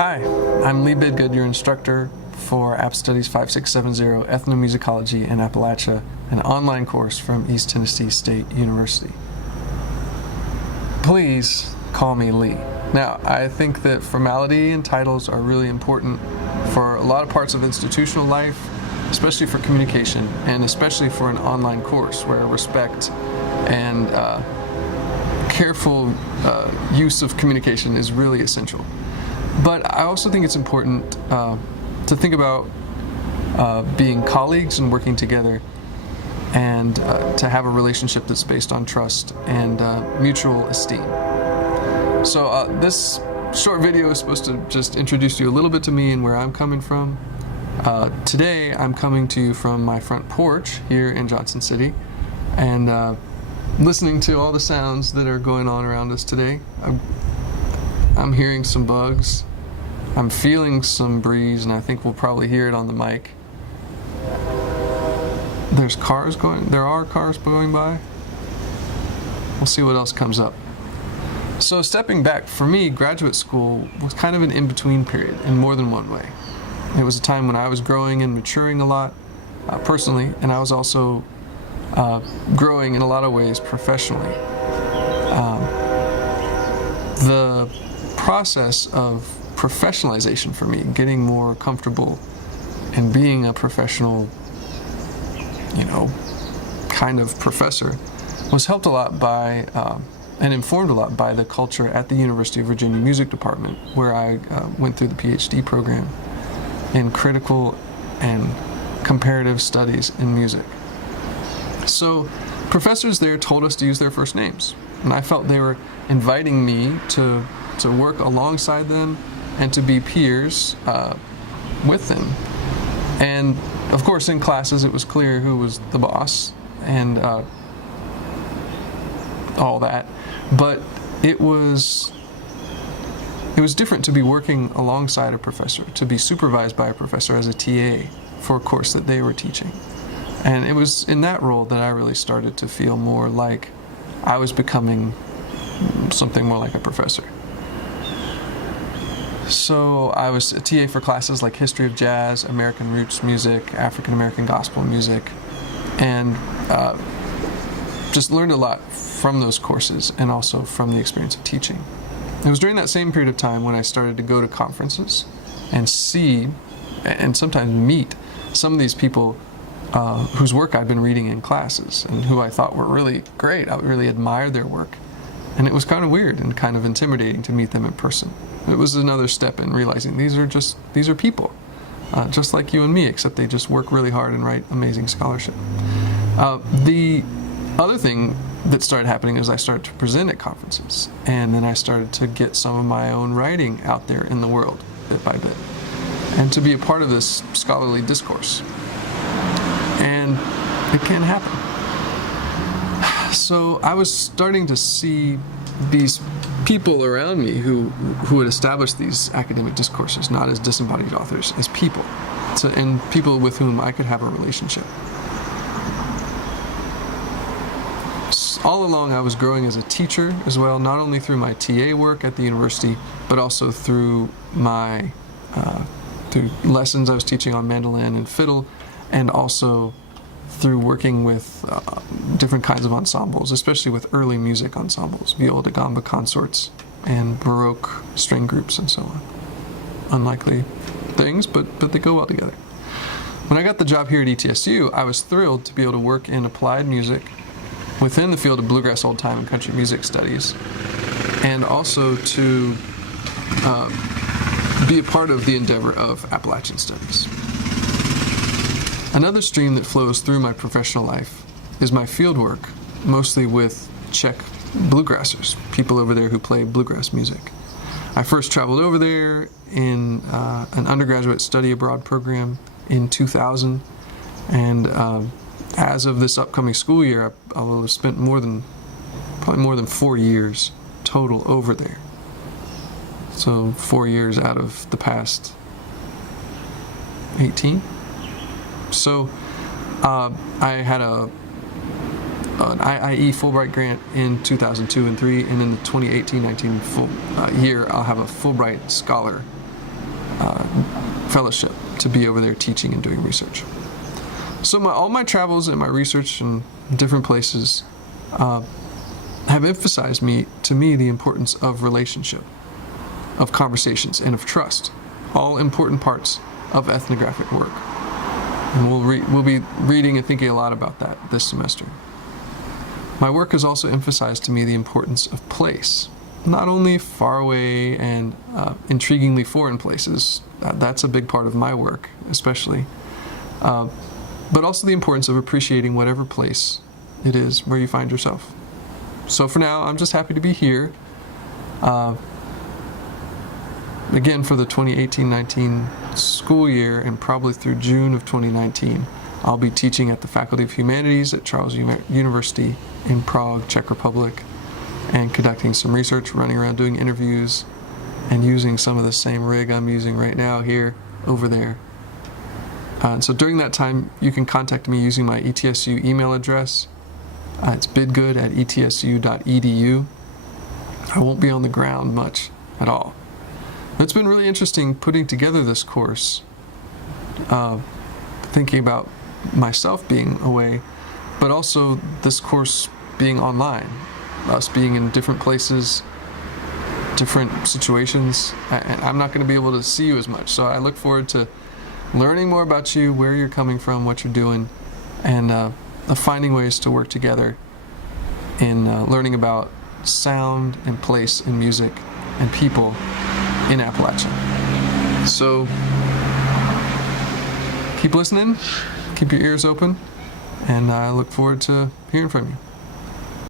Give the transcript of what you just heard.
Hi, I'm Lee Bidgood, your instructor for App Studies 5670 Ethnomusicology in Appalachia, an online course from East Tennessee State University. Please call me Lee. Now, I think that formality and titles are really important for a lot of parts of institutional life, especially for communication, and especially for an online course where respect and careful use of communication is really essential. But I also think it's important to think about being colleagues and working together, and to have a relationship that's based on trust and mutual esteem. So this short video is supposed to just introduce you a little bit to me and where I'm coming from. Today I'm coming to you from my front porch here in Johnson City, and listening to all the sounds that are going on around us today. I'm hearing some bugs. I'm feeling some breeze, and I think we'll probably hear it on the mic. There are cars going by. We'll see what else comes up. So stepping back, for me, graduate school was kind of an in-between period in more than one way. It was a time when I was growing and maturing a lot personally, and I was also growing in a lot of ways professionally. The process of professionalization for me, getting more comfortable and being a professional, kind of professor, was helped a lot by and informed a lot by the culture at the University of Virginia Music Department, where I went through the PhD program in critical and comparative studies in music. So professors there told us to use their first names, and I felt they were inviting me to work alongside them and to be peers with them. And of course, in classes, it was clear who was the boss and all that. But it was different to be working alongside a professor, to be supervised by a professor as a TA for a course that they were teaching. And it was in that role that I really started to feel more like I was becoming something more like a professor. So I was a TA for classes like history of jazz, American roots music, African American gospel music, and just learned a lot from those courses and also from the experience of teaching. It was during that same period of time when I started to go to conferences and see and sometimes meet some of these people whose work I'd been reading in classes and who I thought were really great. I really admired their work. And it was kind of weird and kind of intimidating to meet them in person. It was another step in realizing these are people, just like you and me, except they just work really hard and write amazing scholarship. The other thing that started happening is I started to present at conferences, and then I started to get some of my own writing out there in the world bit by bit, and to be a part of this scholarly discourse. And it can happen. So I was starting to see these people around me who had established these academic discourses, not as disembodied authors, as people, and people with whom I could have a relationship. All along I was growing as a teacher as well, not only through my TA work at the university, but also through my through lessons I was teaching on mandolin and fiddle, and also through working with different kinds of ensembles, especially with early music ensembles, viola da gamba consorts and Baroque string groups and so on. Unlikely things, but they go well together. When I got the job here at ETSU, I was thrilled to be able to work in applied music within the field of bluegrass, old time, and country music studies, and also to be a part of the endeavor of Appalachian studies. Another stream that flows through my professional life is my field work, mostly with Czech bluegrassers, people over there who play bluegrass music. I first traveled over there in an undergraduate study abroad program in 2000, and as of this upcoming school year, I will have spent probably more than 4 years total over there. So 4 years out of the past 18. So I had an IIE Fulbright grant in 2002 and 3, and in the 2018-19 year I'll have a Fulbright Scholar fellowship to be over there teaching and doing research. So all my travels and my research in different places have emphasized to me the importance of relationship, of conversations, and of trust, all important parts of ethnographic work. And we'll be reading and thinking a lot about that this semester. My work has also emphasized to me the importance of place, not only far away and intriguingly foreign places, that's a big part of my work especially, but also the importance of appreciating whatever place it is where you find yourself. So for now, I'm just happy to be here. Again, for the 2018-19 school year, and probably through June of 2019, I'll be teaching at the Faculty of Humanities at Charles University in Prague, Czech Republic, and conducting some research, running around doing interviews, and using some of the same rig I'm using right now here, over there. And so during that time, you can contact me using my ETSU email address. It's bidgood@etsu.edu. I won't be on the ground much at all. It's been really interesting putting together this course, thinking about myself being away, but also this course being online, us being in different places, different situations, and I'm not going to be able to see you as much. So I look forward to learning more about you, where you're coming from, what you're doing, and finding ways to work together in learning about sound and place and music and people in Appalachia. So keep listening, keep your ears open, and I look forward to hearing from you.